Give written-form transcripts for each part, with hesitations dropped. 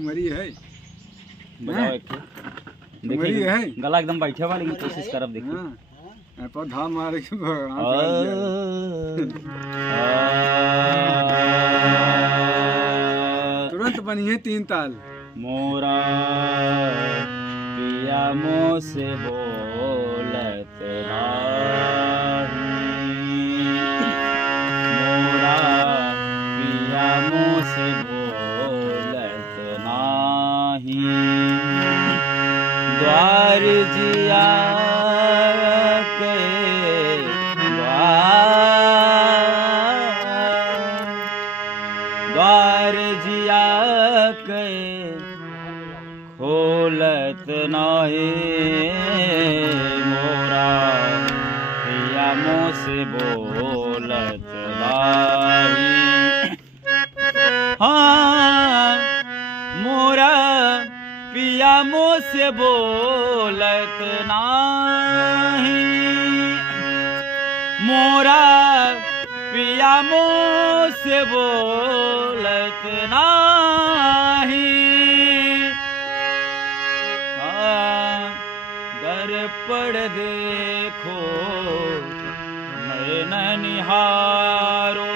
ठुमरी है। बजाओ एक ठुमरी देखिए है। गला एकदम बैठे वाली की कोशिश करब देखिए। हाँ पौधा मार के तुरंत बनी है 3 ताल। मोरा पिया मुँह से बोलत मोरा पिया मुँह से बोलत नाही द्वार जिया के द्वार जिया के खोलत नाही मोरा पिया मुँह से बोलत नाही। हाँ मोरा पिया मुँह से बोलत नाही मोरा पिया मुँह से बोलत नाही। दर्पण देखो नयन निहारो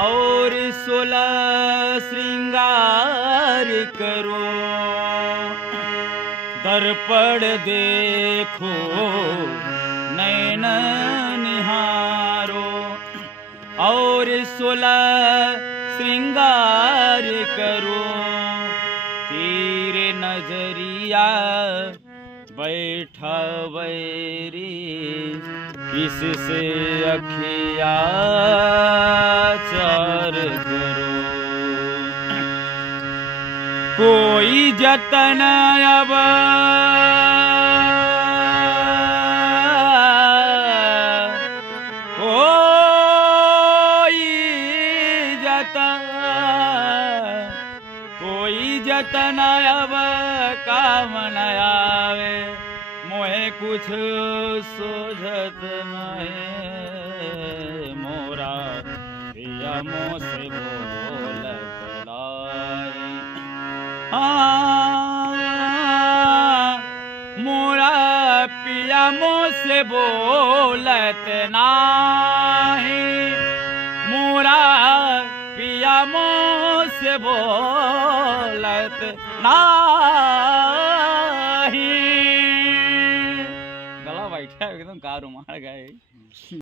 और 16 श्रृंगार करो। दर्पण देखो नयन निहारो और 16 श्रृंगार करो। तेरे नजरिया बैठा वैरी किससे अखिया चार करो। कोई जतन अब कोई जतन अब काम न आवे मोहे कुछ सोझत नहीं मोरा पिया मुँह से बोलत नाही। मोरा पिया मुँह से बोलत नाही मोरा पिया मुँह से बोलत नाही।